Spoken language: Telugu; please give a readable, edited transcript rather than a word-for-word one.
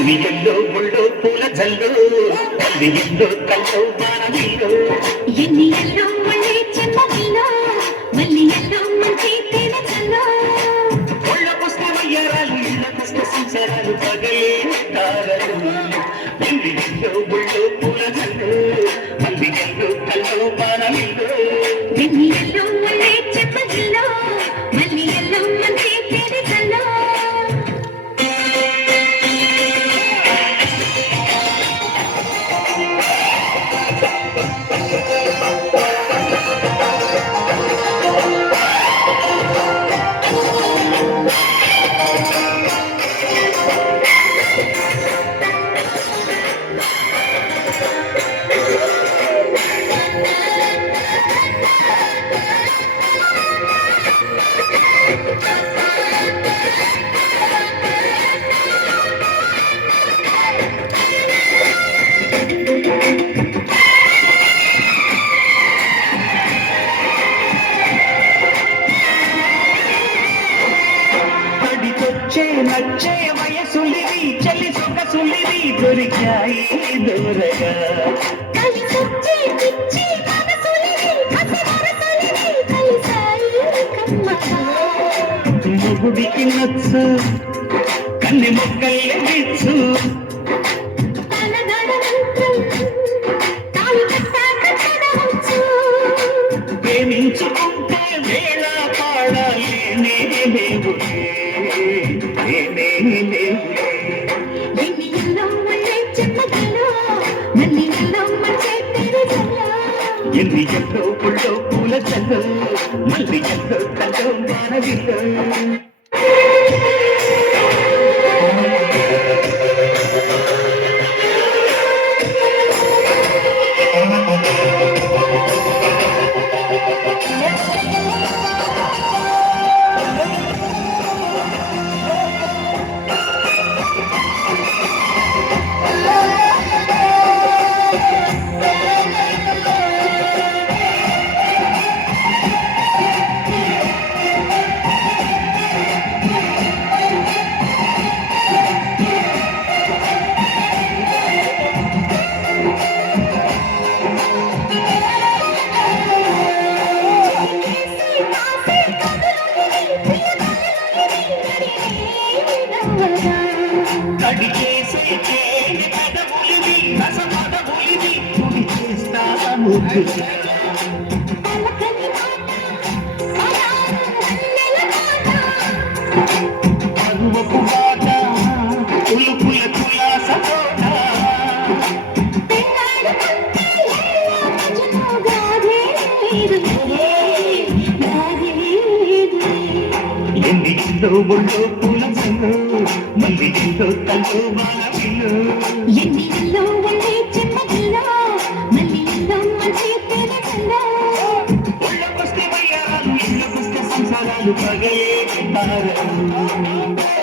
ఎన్నికల్లో ముళ్ళు పూల జల్లు ఎన్నికల్లో కల్లో బాణమిల్లు ఎన్నికల్లో మళ్ళీ చెమ్మగిల్లో మళ్ళీ ఎల్లో మంచి తేనె చల్లో ఒళ్ళ పుస్తకయ్యారాలు ఇళ్ళ పుస్తక సంచారాలు పగలే తారలు ఎన్నికల్లో ముళ్ళు పూల జల్లు ఎన్నికల్లో కల్లో బాణమిల్లు ఎన్నికల్లో మళ్ళీ చెమ్మగిల్లో మళ్ళీ ఎల్లో మంచి తేనె చల్లో నచ్చే వయసులివి చలి సొగసులివి దొరికాయి దూరగా కలిసొచ్చే పిచ్చి మనసులివి కసరసలివి కలిసాయి కమ్మగా మొగుడికి నచ్చు కన్ని మొక్కల్ని విచ్చు ప్రేమించుకుంటే వేళ పాడాలి నేనేవులే ఎన్ని ఎల్లో పుల్లో పూల చల్లు మళ్ళీ ఎల్లో కల్లో మానవిల్లు కడిచేసే పదములివి రసమదములివి కుడి చేస్తాను పరువపు బాట ఉలుపుల కులాస తోట ఎన్ని ఇల్లో ఒళ్ళో పూల చల్లు మళ్ళీ ఇల్లో కల్లో బాణమిల్లు ఎన్నికల్లో మళ్ళీ చెమ్మగిల్లో మళ్ళీ ఎల్లో మంచి తేనె చల్లో ఒళ్ళకొస్తే వయ్యారాలు ఇళ్ళకొస్తే సంసారాలు పగలే తారలు